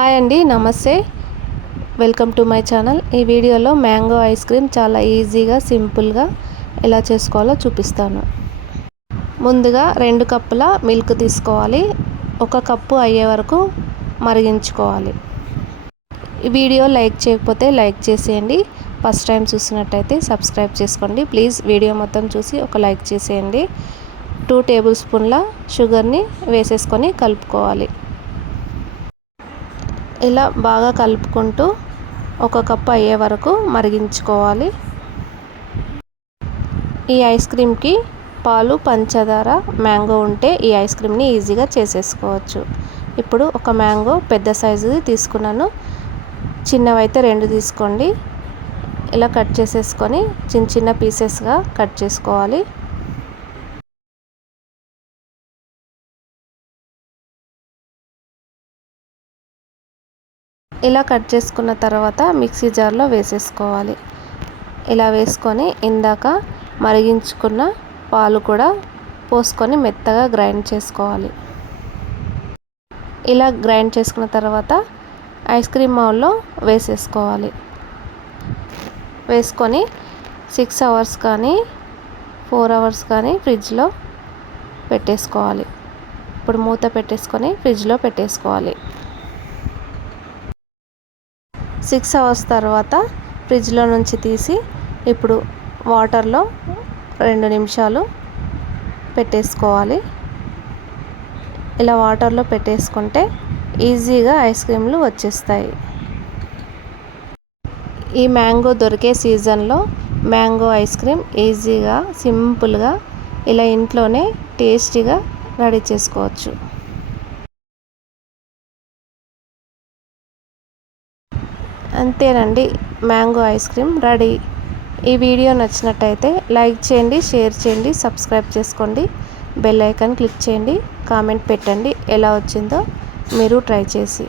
Hi అండి నమస్తే. Welcome to my channel. ఈ వీడియోలో మ్యాంగో ఐస్ క్రీమ్ చాలా ఈజీగా సింపుల్గా ఎలా చేసుకోవాలో చూపిస్తాను. ముందుగా రెండు కప్పుల మిల్క్ తీసుకోవాలి. ఒక కప్పు అయ్యే వరకు మరిగించుకోవాలి. ఈ వీడియో లైక్ చేయకపోతే లైక్ చేసేయండి. ఫస్ట్ టైం చూసినట్టయితే సబ్స్క్రైబ్ చేసుకోండి. ప్లీజ్ వీడియో మొత్తం చూసి ఒక లైక్ చేసేయండి. టూ టేబుల్ స్పూన్ల షుగర్ని వేసేసుకొని కలుపుకోవాలి. ఇలా బాగా కలుపుకుంటూ ఒక కప్పు అయ్యే వరకు మరిగించుకోవాలి. ఈ ఐస్ క్రీమ్కి పాలు పంచదార మ్యాంగో ఉంటే ఈ ఐస్ క్రీమ్ని ఈజీగా చేసేసుకోవచ్చు. ఇప్పుడు ఒక మ్యాంగో పెద్ద సైజుది తీసుకున్నాను. చిన్నవైతే రెండు తీసుకోండి. ఇలా కట్ చేసేసుకొని చిన్న చిన్న పీసెస్గా కట్ చేసుకోవాలి. ఇలా కట్ చేసుకున్న తర్వాత మిక్సీ జార్లో వేసేసుకోవాలి. ఇలా వేసుకొని ఇందాక మరిగించుకున్న పాలు కూడా పోసుకొని మెత్తగా గ్రైండ్ చేసుకోవాలి. ఇలా గ్రైండ్ చేసుకున్న తర్వాత ఐస్ క్రీమ్ మౌల్లో వేసేసుకోవాలి. వేసుకొని సిక్స్ అవర్స్ కానీ ఫోర్ అవర్స్ కానీ ఫ్రిడ్జ్లో పెట్టేసుకోవాలి. ఇప్పుడు మూత పెట్టేసుకొని ఫ్రిడ్జ్లో పెట్టేసుకోవాలి. సిక్స్ అవర్స్ తర్వాత ఫ్రిడ్జ్లో నుంచి తీసి ఇప్పుడు వాటర్లో రెండు నిమిషాలు పెట్టేసుకోవాలి. ఇలా వాటర్లో పెట్టేసుకుంటే ఈజీగా ఐస్ క్రీమ్లు వచ్చేస్తాయి. ఈ మ్యాంగో దొరికే సీజన్లో మ్యాంగో ఐస్ క్రీమ్ ఈజీగా సింపుల్గా ఇలా ఇంట్లోనే టేస్టీగా రెడీ చేసుకోవచ్చు. అంతేనండి మ్యాంగో ఐస్ క్రీమ్ రెడీ. ఈ వీడియో నచ్చినట్టయితే లైక్ చేయండి షేర్ చేయండి సబ్స్క్రైబ్ చేసుకోండి బెల్ ఐకాన్ క్లిక్ చేయండి కామెంట్ పెట్టండి ఎలా వచ్చిందో మీరు ట్రై చేసి.